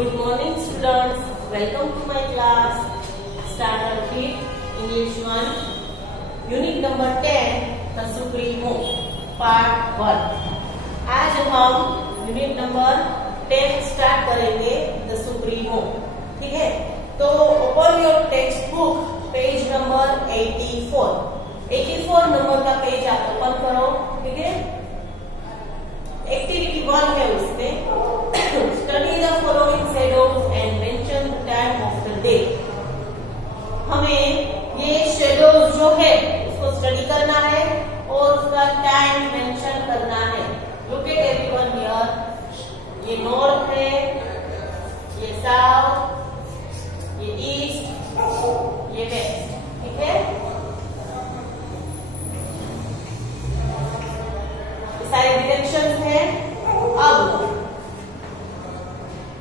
Good morning students, welcome to my class. Standard 8 English 1 Unit number 10 The Supremo Part 1। आज हम unit number 10 start करेंगे The Supremo। ठीक है, तो open your text book page number 84 number का page आप open करो। ठीक है, एक्टिविटी 1 है उसमें study the following shadows and mention the time of the day. हमें ये शैडोज जो है उसको स्टडी करना है और उसका टाइम मेंशन करना है। लुक एट एवरीवन हियर, ये नॉर्थ है, ये साउथ, ये ईस्ट, ये वेस्ट। ठीक है, सारे डायरेक्शंस हैं। अब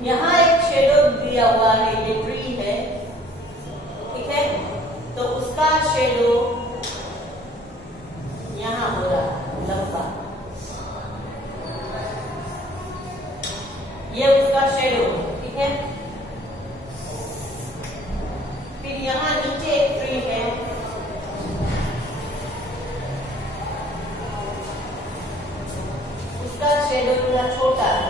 यहाँ एक शेडो दिया हुआ है, ये ट्री है। ठीक है, तो उसका शेडो यहाँ हो रहा है लंबा, ये उसका शेडो। ठीक है, फिर यहाँ नीचे एक ट्री है, उसका शेडो थोड़ा छोटा है।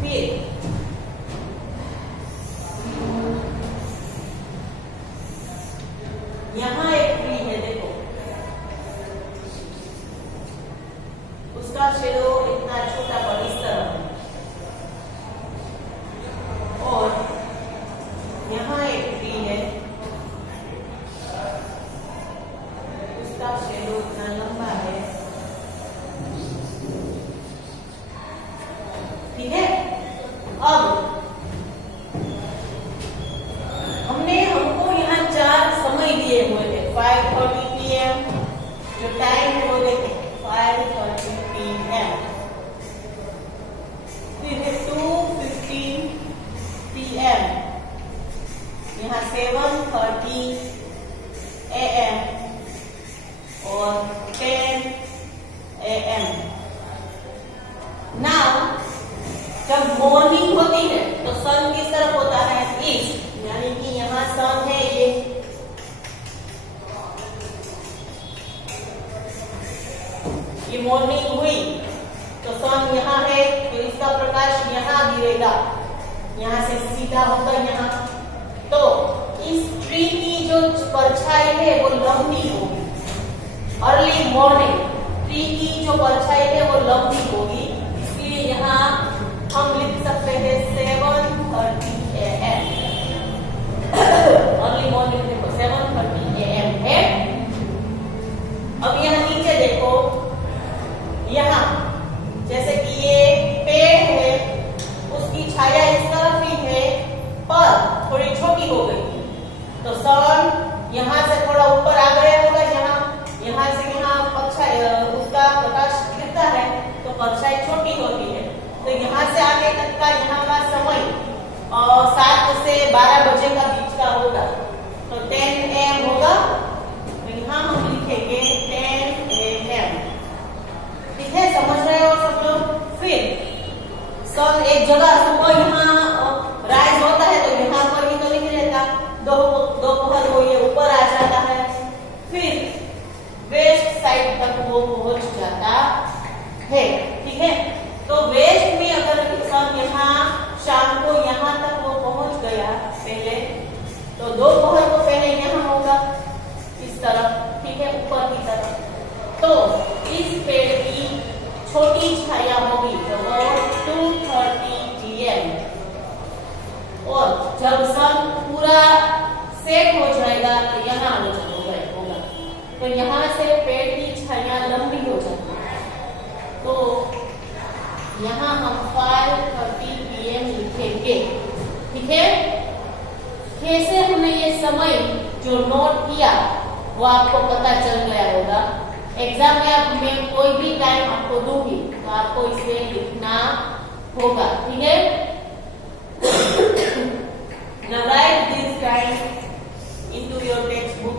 फिर यहाँ एक ट्री है, देखो उसका शेडो इतना छोटा पर इस तरह है। और यहाँ एक ट्री है, उसका शेडो इतना लंबा है। ठीक है, अब हमको यहाँ 4 समय दिए हुए थे। 5:30 PM जो टाइम है वो देखें, 5:30 PM। फिर है 2:15 PM, यहाँ 7:30 AM और 10 AM। नाउ जब मॉर्निंग होती है तो सन किस तरफ होता है? ईस्ट, यानी कि यहाँ सन है, ये मॉर्निंग हुई तो सन यहाँ है, तो इसका प्रकाश यहाँ गिरेगा, यहाँ से सीधा होगा यहाँ। तो इस ट्री की जो परछाई है वो लंबी होगी। अर्ली मॉर्निंग ट्री की जो परछाई है वो लंबी होगी, इसलिए यहाँ हम लिख सकते हैं 7:30 AM। अर्ली मॉर्निंग देखो 7:30 AM है। अब यहाँ नीचे देखो, यहाँ जैसे कि ये पेड़ है, उसकी छाया इस तरफ ही है पर थोड़ी छोटी हो गई, तो सन यहाँ से थोड़ा ऊपर आ गया होगा। यहाँ से यहाँ उसका प्रकाश गिरता है तो परछाई छोटी होती है। तो यहाँ से आगे तक का यहाँ का समय 7 से 12 बजे का बीच का होगा, तो 10 AM होगा। तो यहाँ हम लिखेंगे 10 AM। ठीक है, समझ रहे हो सब लोग? फिर सन एक जगह सुबह यहाँ राइज होता है तो यहाँ पर ही तो नहीं रहता, दोपहर को ये ऊपर आ जाता है, फिर वेस्ट साइड तक वो पहुंच जाता है। ठीक है, तो वेस्ट में अगर सन यहाँ शाम को यहाँ तक वो पहुंच गया पहले, तो दोपहर को पहले यहाँ होगा इस तरफ। ठीक है, ऊपर की तरफ। तो इस पेड़ की छोटी छाया होगी तो वो 2:30 PM। और जब सन पूरा सेट हो जाएगा तो यहाँ होगा, तो यहाँ से पेड़ की छाया लंबी हो जाती है। तो यहाँ हम 5:30 PM लिखेंगे। ठीक है, कैसे हमने ये समय जो नोट किया वो आपको पता चल गया होगा। एग्जाम में आप मैं कोई भी टाइम आपको दूंगी तो आपको इसे लिखना होगा। ठीक है, now write this time into your textbook.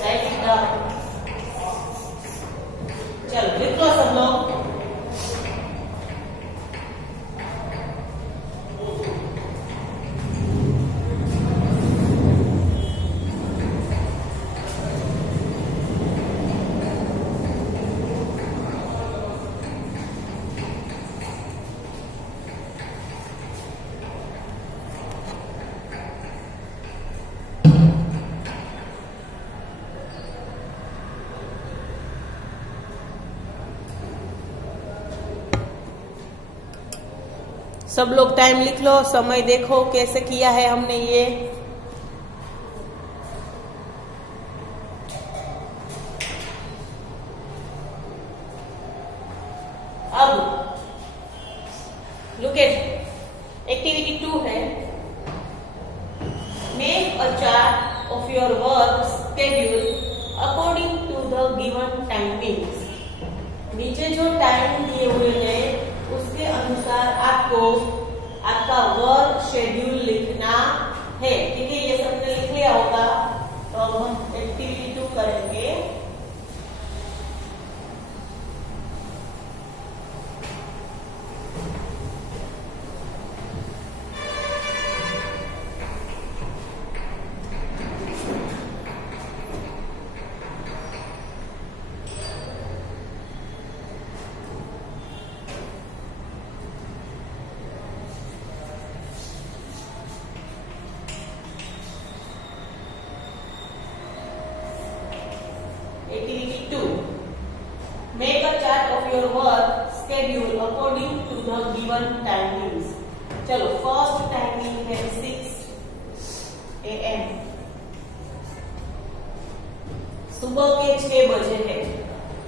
Write it down. चलो लिख लो सब लोग। सब लोग टाइम लिख लो, समय देखो कैसे किया है हमने ये। अब लुक एट एक्टिविटी 2 है, make a chart of your work schedule according to the given timings. नीचे जो टाइम दिए हुए हैं उसके अनुसार आपको आपका वर्क शेड्यूल लिखना है। ठीक है, ये सबने लिख लिया होगा। तो अब हम एक्टिविटी 2 करेंगे। Activity 2. Make a chart of your work schedule according to the given timings. चलो, फर्स्ट टाइमिंग है 6 AM। सुबह के 6 बजे है।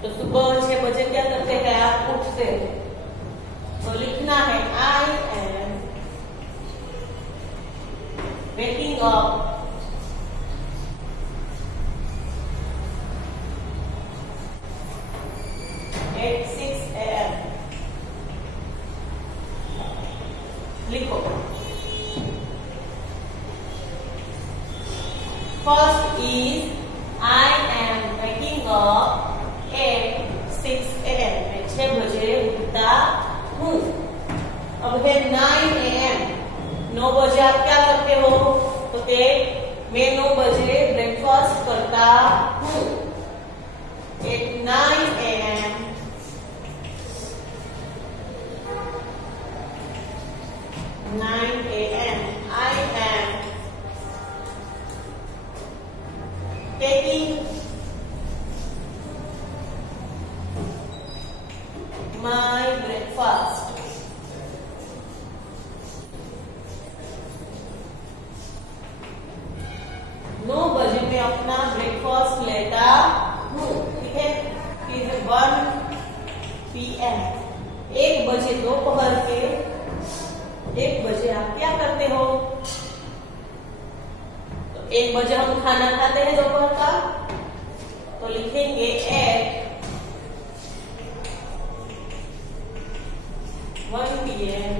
तो सुबह 6 बजे क्या करते हैं आप? उठते हैं। तो लिखना है I am waking up at 6 AM। लिखो। First is I am waking up at 6 AM। मैं 6 बजे उठता हूँ। अब है 9 AM। 9 बजे आप क्या करते हो? तो मैं 9 बजे ब्रेकफास्ट करता हूँ। At 9 AM 9 AM I am taking my breakfast। नौ बजे मैं अपना ब्रेकफास्ट लेता हूँ। ठीक है, फिर 1 PM 1 बजे दोपहर के 1 बजे आप क्या करते हो? तो 1 बजे हम खाना खाते हैं दोपहर का। तो लिखेंगे at 1 PM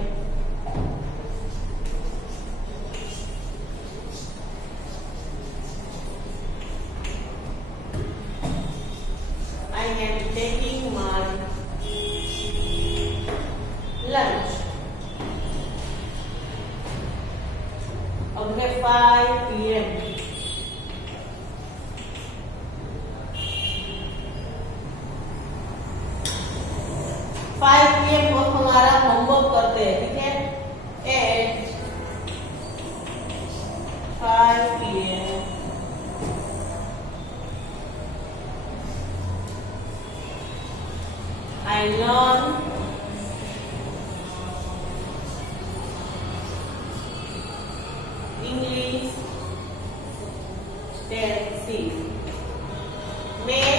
I am taking my lunch। अब है 5 PM। हम हमारा होमवर्क करते हैं। ठीक है, at 5 PM I learn English tenses। मैं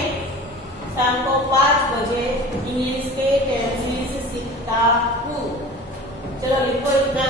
शाम को 5 बजे इंग्लिश के टेंसेस सीखता हूँ। चलो लिखो इतना।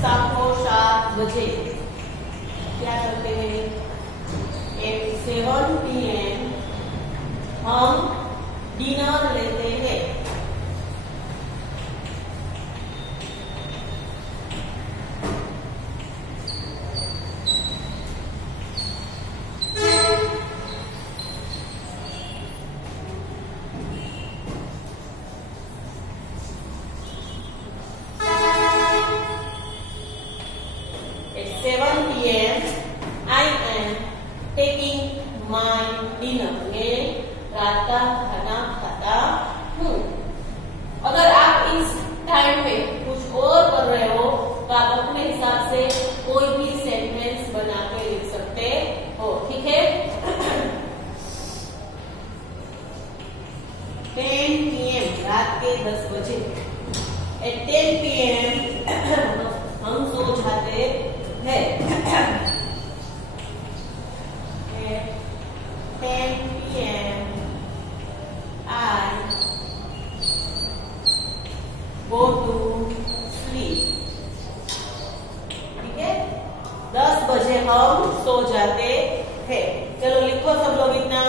शाम को 7 बजे क्या करते हैं? At 7 PM हम डिनर लेते हैं। at 7 p.m. I am taking my dinner. मैं रात का खाना खाता हूँ। अगर आप इस टाइम में कुछ और कर रहे हो तो आप अपने हिसाब से कोई भी सेंटेंस बना के लिख सकते हो, ठीक है। 10 p.m. रात के 10 बजे। At 10 p.m. हम सो जाते हैं। 10 p.m. I go to sleep। ठीक है, 10 बजे हम सो जाते हैं। चलो लिखो सब लोग इतना।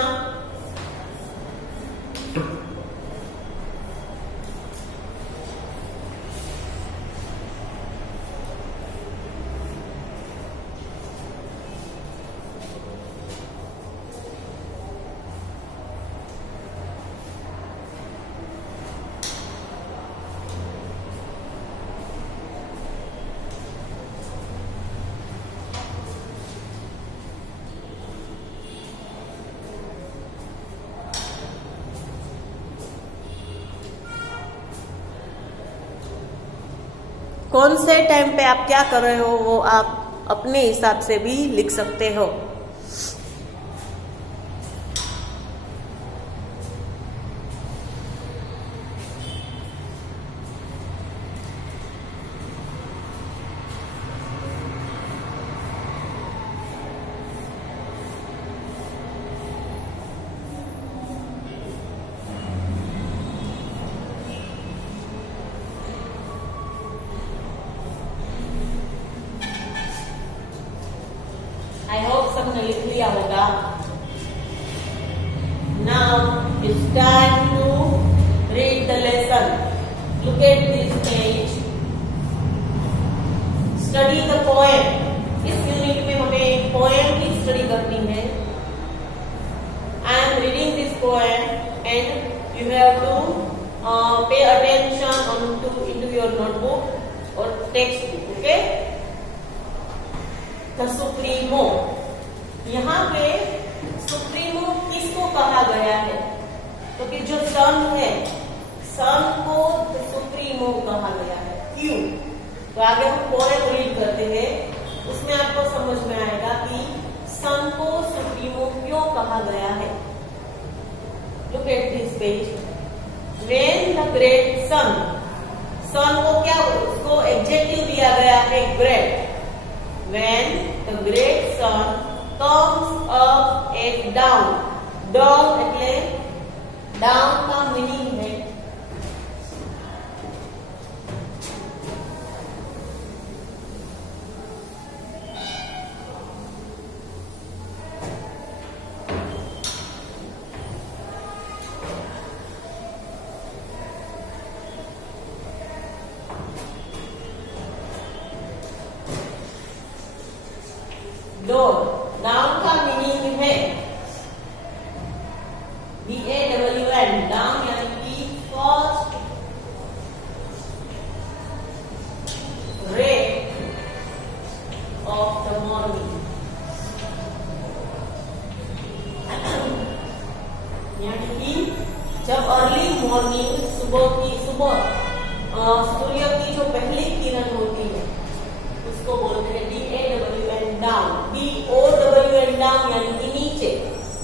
कौन से टाइम पे आप क्या कर रहे हो वो आप अपने हिसाब से भी लिख सकते हो। I hope सबने लिख लिया होगा। Now it's time to read the lesson. Look at this page. Study the poem. इस यूनिट में हमें पोएम की स्टडी करनी है। I am reading this poem and you have to pay attention into your notebook or textbook. Okay? The supremo. यहाँ पे supremo किसको कहा गया है? तो कि जो सन है, सन को सुप्रीमो कहा गया है। क्यों? तो आगे हम पोएम रीड करते हैं, उसमें आपको समझ में आएगा कि सन को सुप्रीमो क्यों कहा गया है। Look at this page. When the great sun, सन को क्या, उसको एडजेक्टिव दिया गया है great. When the great sun comes up and down, down એટલે down का मीनिंग है डोर। डाउन का मीनिंग है DAWN, डाउन यानी कि first ray of the morning, यानी कि जब अर्ली मॉर्निंग, सुबह सूर्य की जो पहली किरण होती है उसको बोलते हैं DAWN डाउन। DOWN डाउन यानी कि नीचे,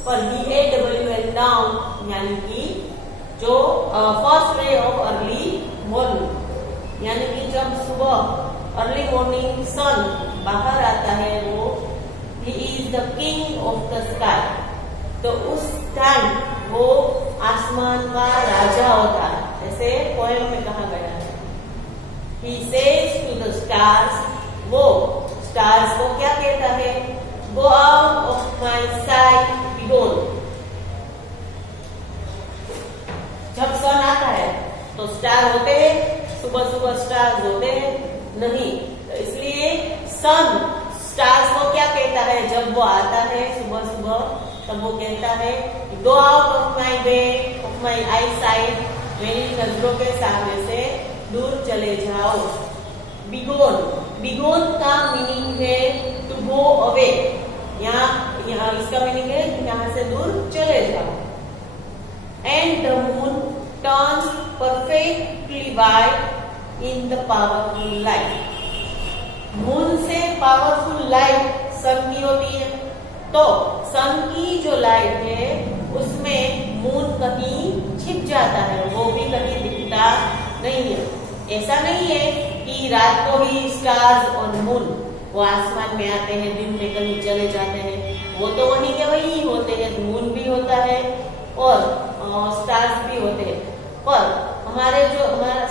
पर DAWN डाउन यानी कि जो first ray of early morning, यानी कि जब सुबह अर्ली मॉर्निंग सन बाहर आता है, वो he is the king of the sky. तो उस टाइम वो आसमान का राजा होता है, जैसे पोएम में कहा गया है। He says to the stars, वो स्टार्स को क्या कहता है? Go out of my sight, behold। जब सन आता है तो स्टार होते हैं, सुबह सुबह स्टार्स होते हैं नहीं, तो इसलिए सन स्टार्स को क्या कहता है? जब वो आता है सुबह सुबह तब वो कहता है go out of my way of my I site, मेरी नजरों के सामने से दूर चले जाओ। बिगोन, बिगोन का मीनिंग है टू गो अवे, यहाँ इसका मीनिंग है यहाँ से दूर चले जाओ। And the moon turns perfectly white in the powerful light. Moon से पावरफुल लाइट सन की होती है, तो सन की जो लाइट है उसमें मून कहीं छिप जाता है, वो भी कहीं दिखता नहीं है। ऐसा नहीं है कि रात को ही स्टार्स और मून वो आसमान में आते हैं, दिन में कहीं चले जाते हैं, वो तो वहीं के वहीं होते हैं। मून भी होता है और स्टार्स भी होते हैं, पर हमारा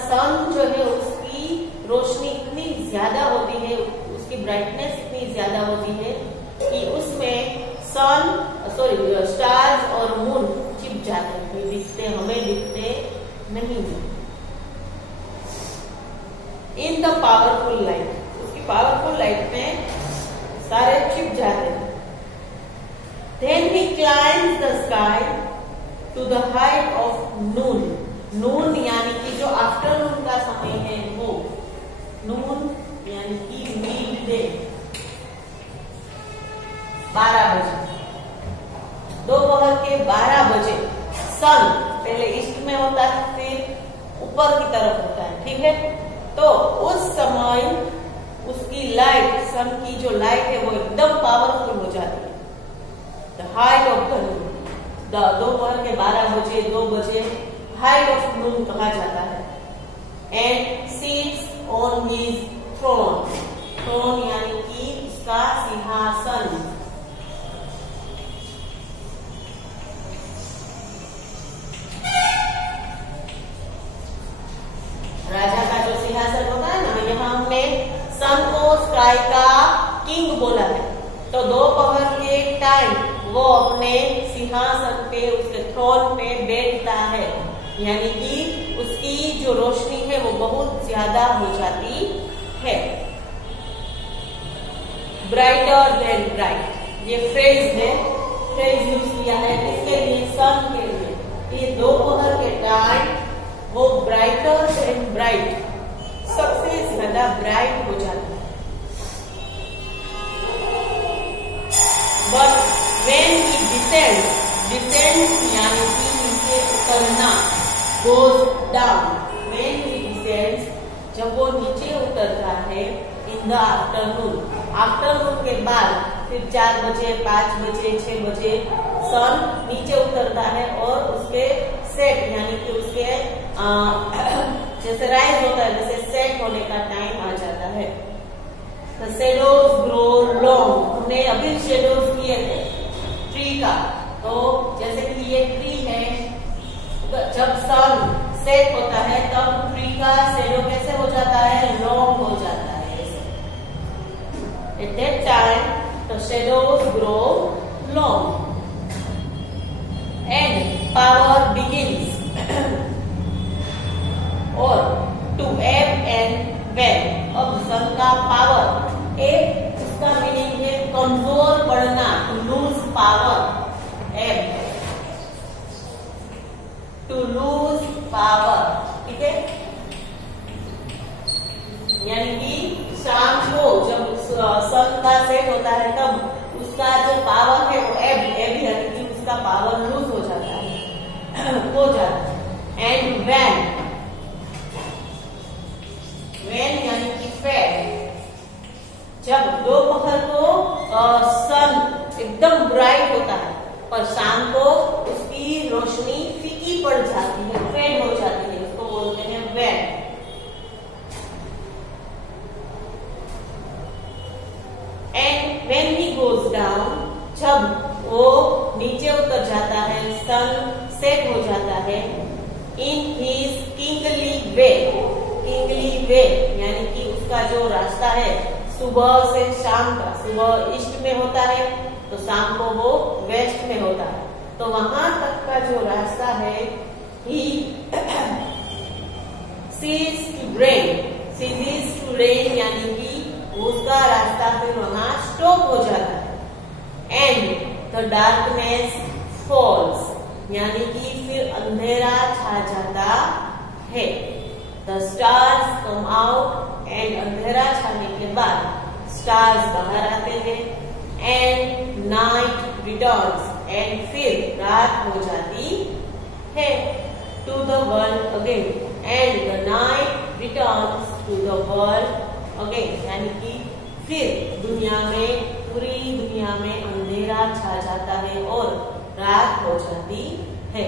सन जो है उसकी रोशनी इतनी ज्यादा होती है, उसकी ब्राइटनेस इतनी ज्यादा होती है कि उसमें स्टार्स और मून छिप जाते हैं, दिखते हमें दिखते नहीं। इन द पावरफुल लाइट, उसकी पावरफुल लाइट में सारे छिप जाते हैं। Then he climbs the sky to the height of noon. नून यानी कि जो आफ्टरनून का समय है वो, नून यानी कि मिड डे, 12 बजे, दोपहर के 12 बजे सन पहले ईस्ट में होता है, फिर ऊपर की तरफ होता है, ठीक है। तो उस समय उसकी लाइट, सन की जो लाइट है वो एकदम पावरफुल हो जाती है। द हाइट ऑफ द नून, दोपहर के 12 बजे 2 बजे हाइट ऑफ नून कहा जाता है। And seats on his throne, throne यानी कि उसका सिंहासन। राजा का जो सिंहासन होता है ना, यहाँ हमने सन को स्काई का किंग बोला है, तो दोपहर के टाइम वो अपने सिंहासन पे, उसके थ्रोन पे बैठता है, यानी कि उसकी जो रोशनी है वो बहुत ज्यादा हो जाती है। ब्राइटर देन ब्राइट, ये फ्रेज है, फ्रेज यूज किया है किसके लिए, सन के लिए। ये दोपहर के टाइम वो ब्राइटर देन ब्राइट, सबसे ज्यादा ब्राइट हो जाता है। बट when he descends यानी कि नीचे उतरना, goes down, when he descends, जब वो नीचे उतरता है, in the afternoon, आफ्टरनून के बाद फिर 4 बजे 5 बजे 6 बजे सन नीचे उतरता है और उसके सेट यानी कि उसके जैसे राइज होता है जैसे सेट होने का टाइम आ जाता है। The shadows grow long, हमने अभी शेडोज किए थे ट्री का, तो जैसे कि ये ट्री है, जब सन सेट होता है तब ट्री का शेडो कैसे हो जाता है, लॉन्ग हो जाता है। At that time the shadows grow long and power begins और to ebb and wane, अब सन का पावर, एब इसका मीनिंग है कमजोर पड़ना, to lose power, ebb, to lose power, ठीक है। यानी कि शाम को जब सन का सेट होता है तब उसका जो पावर है वो एब यानी कि उसका पावर लूज हो जाता है, हो जाता है। एंड वैन यानी कि फेड, जब दोपहर को सन एकदम ब्राइट होता है पर शाम को उसकी रोशनी फीकी पड़ जाती है, फेड हो जाती है, उसको बोलते हैं वैन। And when he goes down, जब वो नीचे उतर जाता है, सन सेट हो जाता है, in his kingly way, kingly way यानी कि उसका जो रास्ता है सुबह से शाम का, सुबह ईस्ट में होता है तो शाम को वो वेस्ट में होता है, तो वहां तक का जो रास्ता है ही ceases to rain यानी कि उसका रास्ता फिर वहां स्टॉप हो जाता है। एंड द डार्कनेस फॉल्स यानी कि फिर अंधेरा छा जाता है। The stars come out and अंधेरा छाने के बाद स्टार्स बाहर आते हैं एंड नाइट रिटर्न्स एंड फिर रात हो जाती है to the world again and the night returns to the world again, यानी कि फिर दुनिया में, पूरी दुनिया में अंधेरा छा जाता है और रात हो जाती है।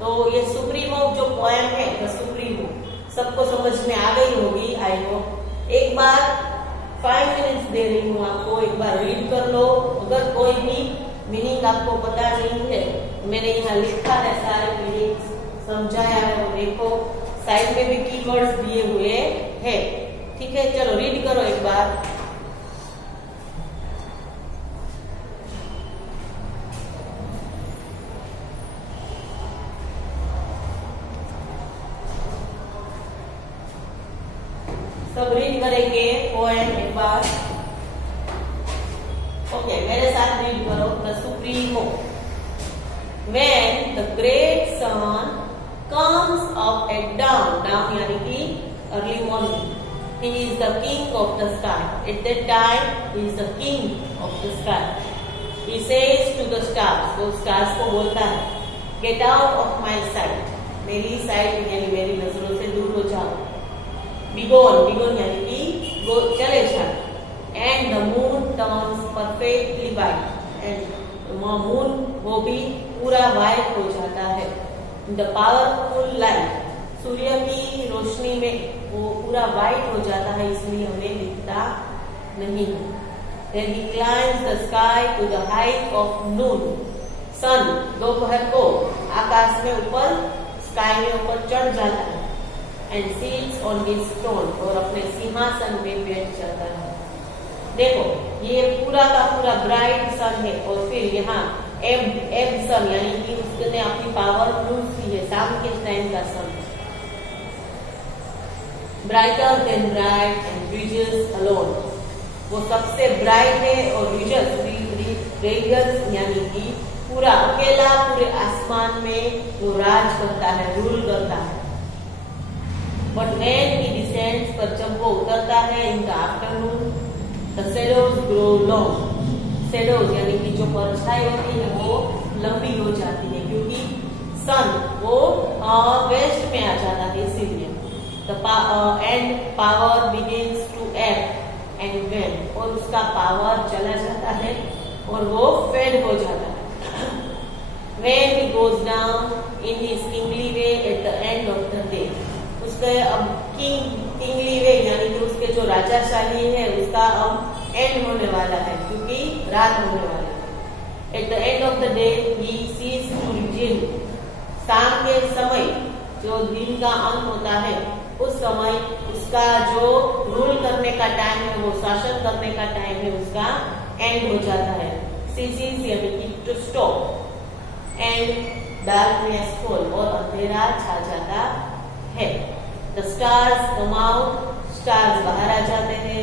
तो ये सुप्रीमो जो पोएम है, द सुप्रीमो, सबको समझ में आ गई होगी आई होप। एक बार 5 मिनट्स दे रही हूँ आपको, एक बार रीड कर लो। अगर कोई भी मीनिंग आपको पता नहीं है, मैंने यहाँ लिखा है सारे मीनिंग समझाया है, वो देखो साइड में भी कीवर्ड्स दिए हुए हैं। ठीक है, चलो रीड करो एक बार। सब रीड करेंगे पोएम एक बार। ओके, मेरे साथ रीड करो। The supremo. When the great sun comes up at dawn, dawn यानी कि early morning, he is the king of the sky. At that time, he is the king of the sky. He says to the stars, वो stars को बोलता है, get out of my sight, मेरी site यानी मेरी नजरों से दूर हो जाओ। Begone, begone यानी कि वो चले जाए। And the moon turns perfectly white, and moon वो भी पूरा वाइट हो जाता है। द पावरफुल लाइट, सूर्य की रोशनी में वो पूरा वाइट हो जाता है, इसलिए हमें दिखता नहीं है। Then he climbs the sky to the height of noon. सन दोपहर को आकाश में ऊपर, स्काई में ऊपर चढ़ जाता है। And sits on his throne, और अपने सिंहासन में बैठ जाता है। देखो ये पूरा का पूरा ब्राइट सन है, और फिर यहाँ एब सन यानी कि उसने अपनी पावर यूज की है, शाम के टाइम का sun. Brighter than bright and bridges alone, वो सबसे ब्राइट है और रेडियंस यानी कि पूरा अकेला पूरे आसमान में वो राज करता है, रूल करता है। बट व्हेन ही डिसेंड्स, पर जब वो उतरता है in the afternoon, the shadows grow long, shadows यानी कि जो परछाई होती है वो लंबी हो जाती है, क्योंकि सन वो वेस्ट में आ जाता है, इसीलिए। एंड पावर बिगिंस टू एब एंड वेन, और उसका पावर चला जाता है और वो फेड हो जाता है। When he goes down in his kingly way at the end of the day, उसके अब किंगली वे यानी कि उसके जो राजाशाही है उसका अब एंड होने वाला है, क्योंकि रात होने वाला है। At the end of the day he ceases to reign, शाम के समय जो दिन का अंत होता है उस समय उसका जो रूल करने का टाइम है, वो शासन करने का टाइम है, उसका एंड हो जाता है। सीजीज यानी कि to stop. And darkness fall, और अंधेरा छा जाता है। The stars come out, stars बाहर आ जाते हैं।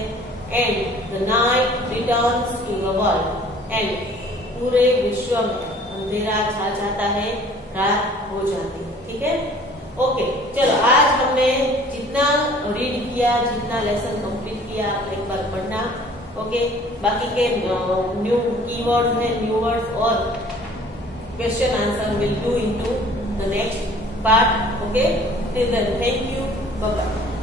And the night returns to the world, and पूरे विश्व में अंधेरा छा जाता है, रात हो जाती है। ठीक है, ओके। चलो आज हमने जितना रीड किया, जितना लेसन कंप्लीट किया, एक बार पढ़ना। ओके, बाकी के न्यू कीवर्ड्स है, न्यू वर्ड्स और question answer will do into the next part. Okay, till then thank you, bye bye.